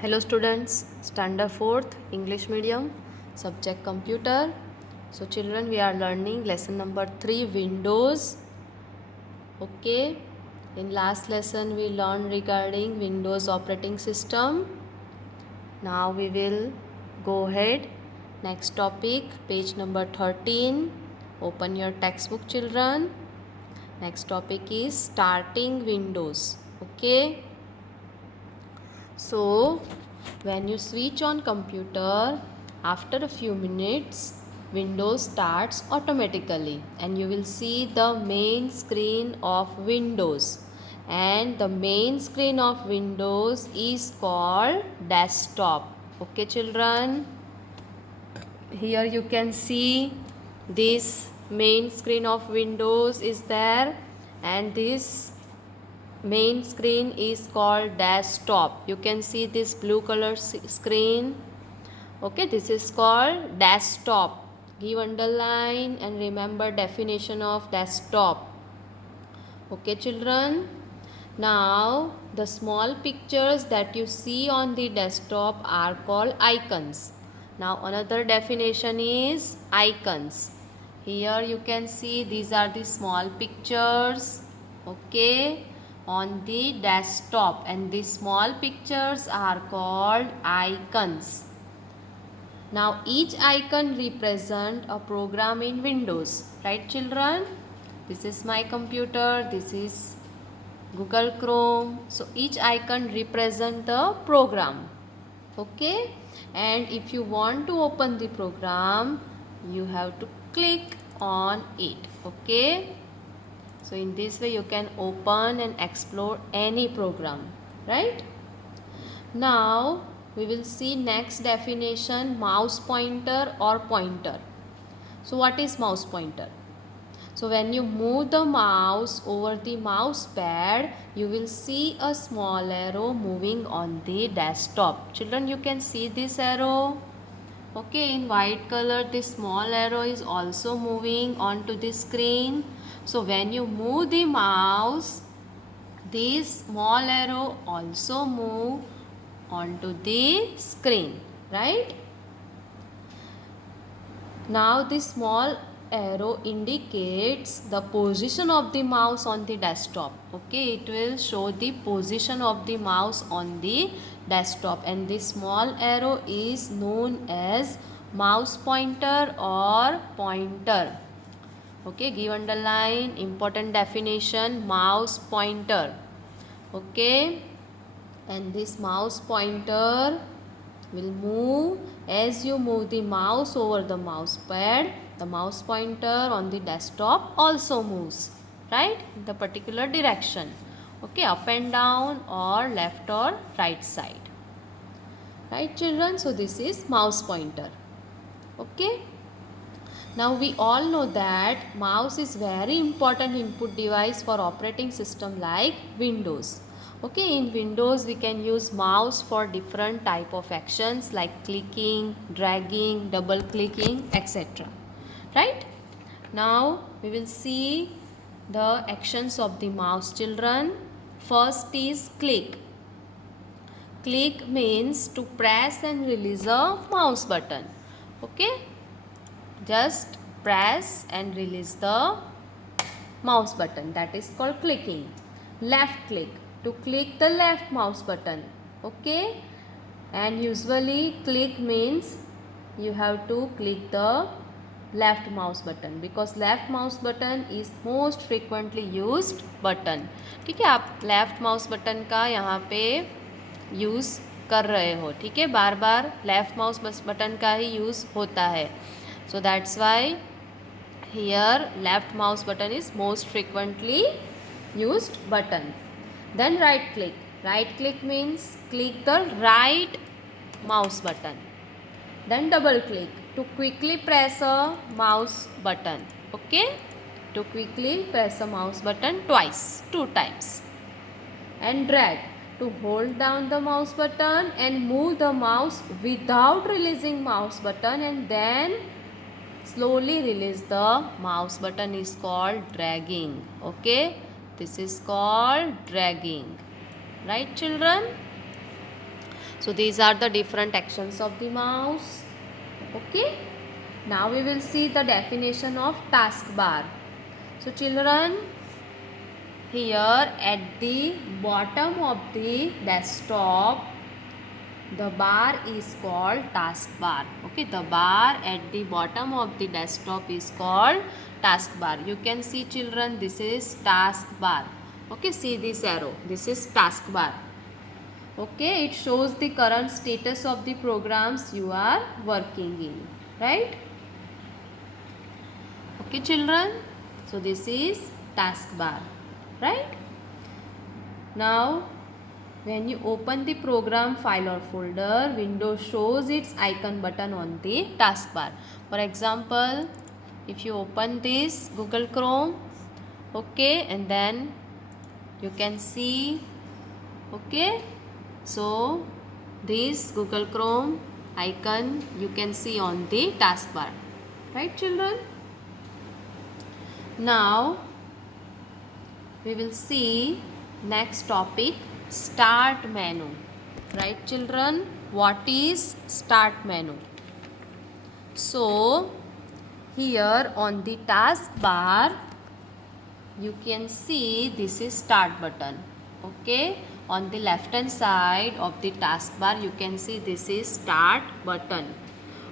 Hello students, standard 4th English medium, subject computer. So children, we are learning lesson number 3, Windows. Okay, in last lesson we learned regarding Windows operating system. Now we will go ahead. Next topic, page number 13. Open your textbook, children. Next topic is starting Windows. Okay. So when you switch on computer, after a few minutes Windows starts automatically and you will see the main screen of Windows, and the main screen of Windows is called desktop. Okay children, here you can see this main screen of Windows is there, and this main screen is called desktop. You can see this blue color screen. Okay, this is called desktop. Give underline and remember definition of desktop. Okay children, now the small pictures that you see on the desktop are called icons. Now another definition is icons. Here you can see these are the small pictures, okay, on the desktop, and these small pictures are called icons. Now each icon represent a program in Windows, right children? This is my computer, this is Google Chrome. So each icon represent the program. Okay, and if you want to open the program, you have to click on it. Okay, so in this way you can open and explore any program, right? Now we will see next definition, mouse pointer or pointer. So what is mouse pointer? So when you move the mouse over the mouse pad, you will see a small arrow moving on the desktop. Children, you can see this arrow. Okay, in white color, this small arrow is also moving onto the screen. So when you move the mouse, this small arrow also move onto the screen, right? Now this small arrow indicates the position of the mouse on the desktop. Okay, it will show the position of the mouse on the desktop, and this small arrow is known as mouse pointer or pointer. Okay, give underline, important definition, mouse pointer. Okay, and this mouse pointer will move as you move the mouse over the mouse pad. The mouse pointer on the desktop also moves, right, in the particular direction. Okay, up and down or left or right side, right children? So this is mouse pointer. Okay, now we all know that mouse is very important input device for operating system like Windows. Okay, in Windows we can use mouse for different type of actions like clicking, dragging, double clicking, etc. Right? Now we will see the actions of the mouse children. First is click. Click means to press and release a mouse button. Okay? Just press and release the mouse button, that is called clicking. Left click, to click the left mouse button. Okay, and usually click means you have to click the left mouse button because left mouse button is most frequently used button. ठीक है, आप left mouse button का यहाँ पे use कर रहे हो. ठीक है, बार बार लेफ्ट माउस बटन का ही यूज़ होता है. So that's why here left mouse button is most frequently used button. Then right click. Right click means click the right mouse button. Then double click, to quickly press a mouse button. Okay, to quickly press a mouse button twice, 2 times. And drag, to hold down the mouse button and move the mouse without releasing mouse button, and then slowly release the mouse button is called dragging. Okay, this is called dragging, right children? So these are the different actions of the mouse. Okay, now we will see the definition of taskbar. So children, here at the bottom of the desktop, the bar is called taskbar. Okay, the bar at the bottom of the desktop is called taskbar. You can see children, this is taskbar. Okay, see this arrow, this is taskbar. Okay, it shows the current status of the programs you are working in, right? Okay children, so this is taskbar, right? Now when you open the program file or folder, Windows shows its icon button on the taskbar. For example, if you open this Google Chrome, okay, and then you can see, okay, so this Google Chrome icon you can see on the taskbar, right children? Now we will see next topic, start menu, right children? What is start menu? So here on the taskbar you can see this is start button. Okay, on the left hand side of the taskbar you can see this is start button.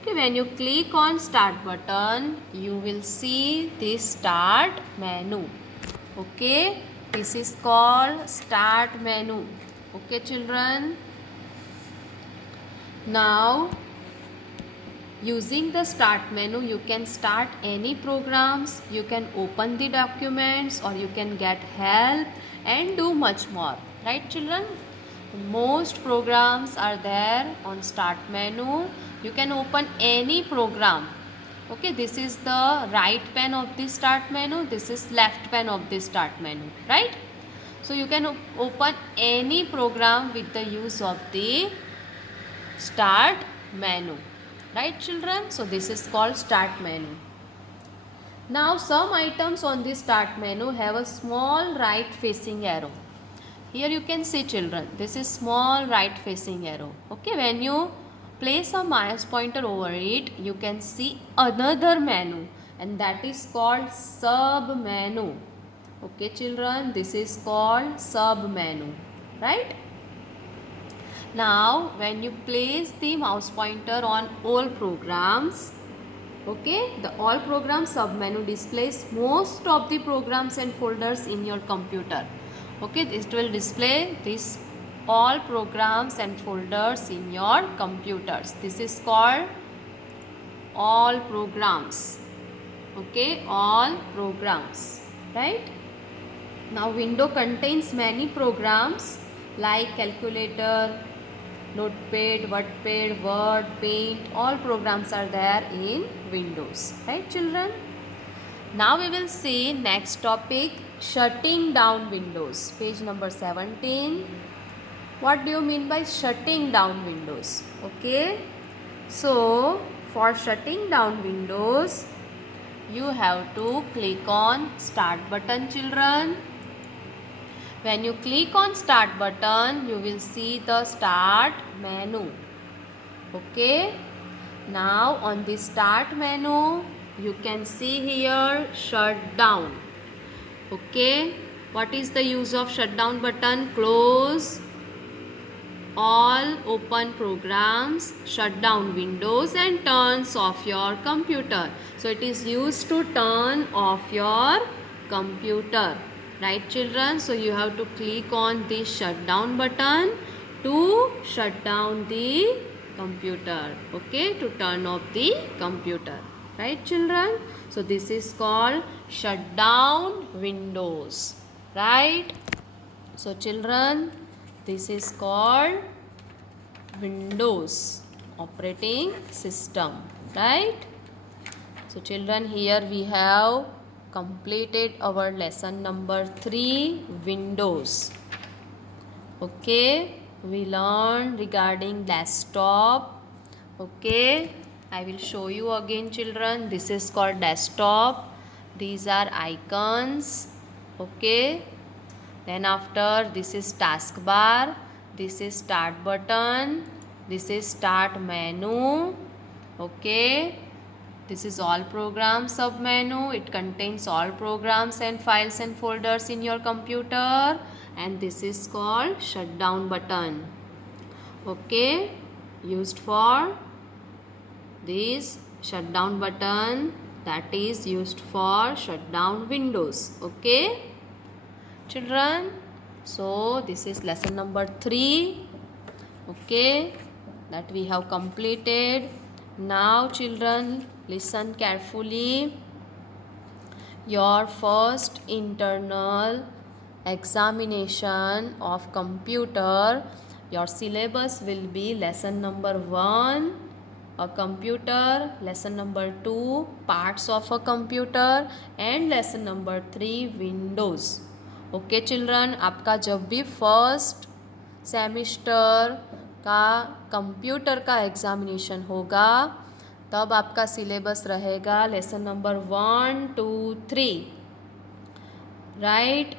Okay, when you click on start button you will see this start menu. Okay, this is called start menu. Okay children, now using the start menu you can start any programs, you can open the documents, or you can get help and do much more, right children? Most programs are there on start menu. You can open any program. Okay, this is the right pane of the start menu, this is left pane of the start menu, right? So you can open any program with the use of the start menu, right children? So this is called start menu. Now some items on the start menu have a small right facing arrow. Here you can see children, this is small right facing arrow. Okay, when you place a mouse pointer over it, you can see another menu, and that is called sub menu. Okay children, this is called sub menu, right? Now when you place the mouse pointer on all programs, okay, the all programs sub menu displays most of the programs and folders in your computer. Okay, this will display this all programs and folders in your computers. This is called all programs. Okay, all programs, right? Now window contains many programs like calculator, Notepad, Wattpad, Word, Paint, all programs are there in Windows, right children? Now we will see next topic, shutting down Windows, page number 17. What do you mean by shutting down Windows? Okay, so for shutting down Windows, you have to click on start button children. When you click on start button, you will see the start menu. Okay, now on the start menu, you can see here shut down. Okay, what is the use of shutdown button? Close all open programs, shut down Windows and turns off your computer. So it is used to turn off your computer, right children? So you have to click on the shutdown button to shut down the computer, okay, to turn off the computer, right children? So this is called shut down Windows, right? So children, this is called Windows operating system, right? So children, here we have completed our lesson number 3, Windows. Okay, we learned regarding desktop. Okay, I will show you again children. This is called desktop. These are icons. Okay, then after this is taskbar. this is start button, this is start menu. Okay, this is all programs sub menu. It contains all programs and files and folders in your computer, and this is called shutdown button. Okay, used for this shutdown button, that is used for shutdown windows. Okay children, so this is lesson number 3. Okay, that we have completed. Now children, listen carefully. Your first internal examination of computer, your syllabus will be lesson number 1 a computer, lesson number 2 parts of a computer, and lesson number 3 windows. Okay children, आपका जब भी first semester का computer का examination होगा तब आपका syllabus रहेगा lesson number 1, 2, 3, right.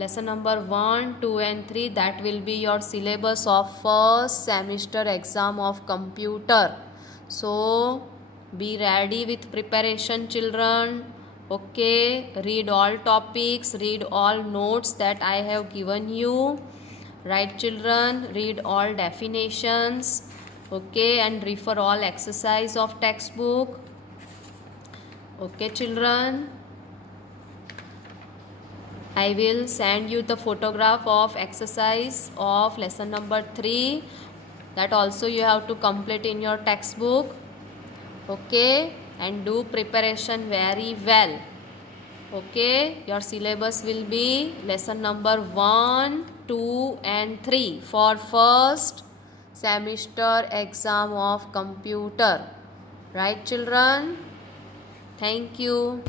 Lesson number 1, 2 and 3, that will be your syllabus of first semester exam of computer. So be ready with preparation children. Okay, read all topics, read all notes that I have given you. Right children, read all definitions. Okay, and refer all exercise of textbook. Okay children, I will send you the photograph of exercise of lesson number 3, that also you have to complete in your textbook. Okay, and do preparation very well. Okay, your syllabus will be lesson number 1, 2 and 3 for first semester exam of computer. Right children? Thank you.